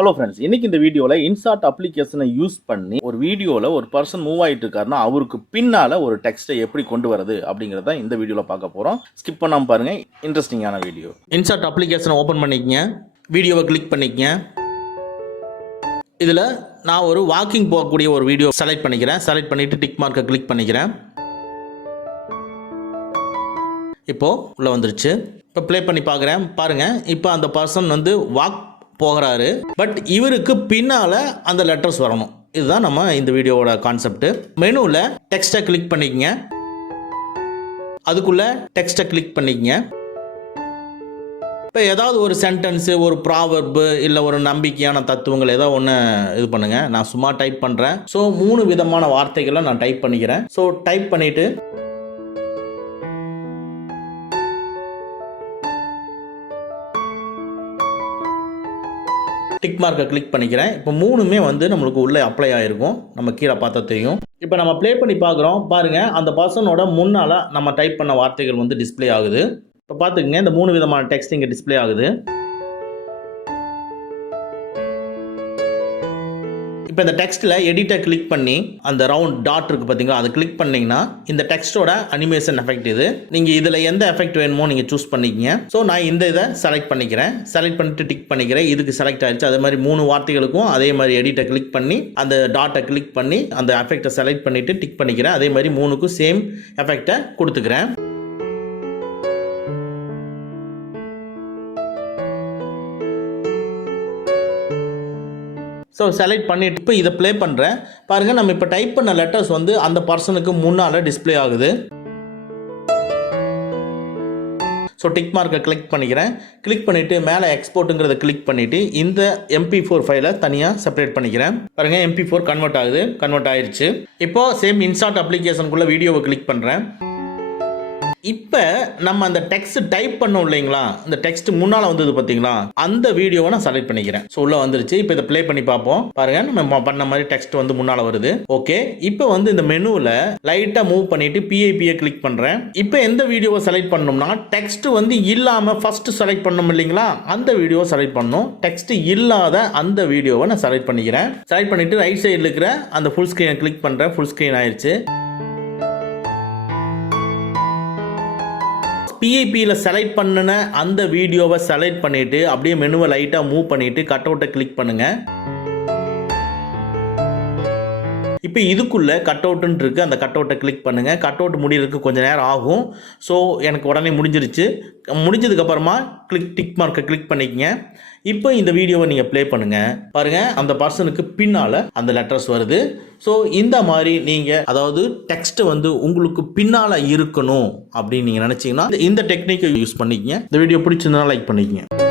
Hello friends, இன்னைக்கு இந்த வீடியோவில் இன்சார்ட் அப்ளிகேஷனை யூஸ் பண்ணி ஒரு வீடியோவில் ஒரு பர்சன் மூவ் ஆகிட்டு இருக்காருன்னா அவருக்கு பின்னால் ஒரு டெக்ஸ்ட்டை எப்படி கொண்டு வரது அப்படிங்கிறத இந்த வீடியோவில் பார்க்க போகிறோம். ஸ்கிப் பண்ணாமல் பாருங்கள், இன்ட்ரெஸ்டிங்கான வீடியோ. இன்சார்ட் அப்ளிகேஷனை ஓப்பன் பண்ணிக்கங்க, வீடியோவை கிளிக் பண்ணிக்கங்க. இதில் நான் ஒரு வாக்கிங் போகக்கூடிய ஒரு வீடியோ செலக்ட் பண்ணிக்கிறேன். செலக்ட் பண்ணிவிட்டு டிக் மார்க்கை கிளிக் பண்ணிக்கிறேன். இப்போது உள்ளே வந்துருச்சு. இப்போ ப்ளே பண்ணி பார்க்குறேன். பாருங்கள், இப்போ அந்த பர்சன் வந்து வாக் போகிறாரு. பட் இவருக்கு பின்னால் அந்த லெட்டர்ஸ் வரணும். இதுதான் நம்ம இந்த வீடியோவோட கான்செப்ட். மெனுவில் டெக்ஸ்ட்டை கிளிக் பண்ணிக்கங்க. அதுக்குள்ளே டெக்ஸ்ட்டை கிளிக் பண்ணிக்கங்க. இப்போ ஏதாவது ஒரு சென்டென்ஸு, ஒரு ப்ராவர்பு, இல்லை ஒரு நம்பிக்கையான தத்துவங்கள் ஏதோ ஒன்று இது பண்ணுங்கள். நான் சும்மா டைப் பண்ணுறேன். ஸோ 3 விதமான வார்த்தைகளை நான் டைப் பண்ணிக்கிறேன். ஸோ டைப் பண்ணிவிட்டு டிக் மார்க்கை கிளிக் பண்ணிக்கிறேன். இப்போ 3மே வந்து நம்மளுக்கு உள்ளே அப்ளை ஆகிருக்கும். நம்ம கீழே பார்த்தா தெரியும். இப்போ நம்ம ப்ளே பண்ணி பார்க்குறோம். பாருங்கள், அந்த பர்சனோட முன்னால் நம்ம டைப் பண்ண வார்த்தைகள் வந்து டிஸ்பிளே ஆகுது. இப்போ பார்த்துக்குங்க, இந்த 3 விதமான டெக்ஸ்ட் இங்கே டிஸ்பிளே ஆகுது. இப்போ இந்த டெக்ஸ்ட்டில் எடிட்டை கிளிக் பண்ணி அந்த ரவுண்ட் டாட் இருக்குது பார்த்தீங்களா, அதை கிளிக் பண்ணிங்கன்னா இந்த டெக்ஸ்ட்டோட அனிமேஷன் எஃபெக்ட் இது. நீங்கள் இதில் எந்த எஃபெக்ட் வேணுமோ நீங்கள் சூஸ் பண்ணிக்கிங்க. ஸோ நான் இந்த இதை செலக்ட் பண்ணிக்கிறேன். செலக்ட் பண்ணிட்டு டிக் பண்ணிக்கிறேன். இதுக்கு செலக்ட் ஆகிடுச்சு. அதே மாதிரி 3 வார்த்தைகளுக்கும் அதே மாதிரி எடிட்டை கிளிக் பண்ணி அந்த டாட்டை கிளிக் பண்ணி அந்த எஃபெக்டை செலக்ட் பண்ணிவிட்டு டிக் பண்ணிக்கிறேன். அதே மாதிரி 3க்கும் சேம் எஃபெக்டை கொடுத்துக்கிறேன். ஸோ செலக்ட் பண்ணிவிட்டு இப்போ இதை ப்ளே பண்ணுறேன். பாருங்கள், நம்ம இப்போ டைப் பண்ண லெட்டர்ஸ் வந்து அந்த பர்சனுக்கு முன்னால் டிஸ்பிளே ஆகுது. ஸோ டிக் மார்க்கை கிளிக் பண்ணிக்கிறேன். கிளிக் பண்ணிவிட்டு மேலே எக்ஸ்போர்ட்டுங்கிறத கிளிக் பண்ணிவிட்டு இந்த MP4 ஃபைலை தனியாக செப்பரேட் பண்ணிக்கிறேன். பாருங்கள், MP4 கன்வெர்ட் ஆகுது. கன்வெர்ட் ஆயிடுச்சு. இப்போது சேம் இன்சார்ட் அப்ளிகேஷனுக்குள்ளே வீடியோவை கிளிக் பண்ணுறேன். இப்போ நம்ம அந்த டெக்ஸ்ட் டைப் பண்ணோம் இல்லைங்களா, இந்த டெக்ஸ்ட் முன்னால் வந்தது பார்த்தீங்களா, அந்த வீடியோவை நான் செலக்ட் பண்ணிக்கிறேன். ஸோ உள்ளே வந்துருச்சு. இப்போ இதை ப்ளே பண்ணி பார்ப்போம். பாருங்க, நம்ம பண்ண மாதிரி டெக்ஸ்ட் வந்து முன்னால் வருது. ஓகே, இப்போ வந்து இந்த மெனுவில் லைட்டாக மூவ் பண்ணிட்டு PIPயை கிளிக் பண்ணுறேன். இப்போ எந்த வீடியோவை செலக்ட் பண்ணோம்னா டெக்ஸ்ட் வந்து இல்லாமல் ஃபர்ஸ்ட் செலக்ட் பண்ணோம் இல்லைங்களா, அந்த வீடியோவை செலக்ட் பண்ணணும். டெக்ஸ்ட் இல்லாத அந்த வீடியோவை நான் செலக்ட் பண்ணிக்கிறேன். செலக்ட் பண்ணிட்டு ரைட் சைடில் இருக்கிற அந்த ஃபுல் ஸ்க்ரீனை கிளிக் பண்ணுறேன். ஃபுல் ஸ்க்ரீன் ஆயிடுச்சு. PIPயில் செலக்ட் பண்ணின அந்த வீடியோவை செலக்ட் பண்ணிவிட்டு அப்படியே மெனுவை லைட்டாக மூவ் பண்ணிவிட்டு கட் அவுட்டை கிளிக் பண்ணுங்கள். இப்போ இதுக்குள்ளே கட் அவுட்டுன்னு இருக்குது. அந்த கட் அவுட்டை கிளிக் பண்ணுங்கள். கட் அவுட் முடிகிறதுக்கு கொஞ்சம் நேரம் ஆகும். ஸோ எனக்கு உடனே முடிஞ்சிருச்சு. முடிஞ்சதுக்கப்புறமா டிக் மார்க்கை கிளிக் பண்ணிக்கங்க. இப்போ இந்த வீடியோவை நீங்கள் ப்ளே பண்ணுங்கள். பாருங்கள், அந்த பர்சனுக்கு பின்னால் அந்த லெட்டர்ஸ் வருது. ஸோ இந்த மாதிரி நீங்கள் அதாவது டெக்ஸ்ட்டு வந்து உங்களுக்கு பின்னால் இருக்கணும் அப்படின்னு நீங்கள் நினச்சிங்கன்னா இந்த டெக்னிக்கை யூஸ் பண்ணிக்கங்க. இந்த வீடியோ பிடிச்சிருந்தா லைக் பண்ணிக்கங்க.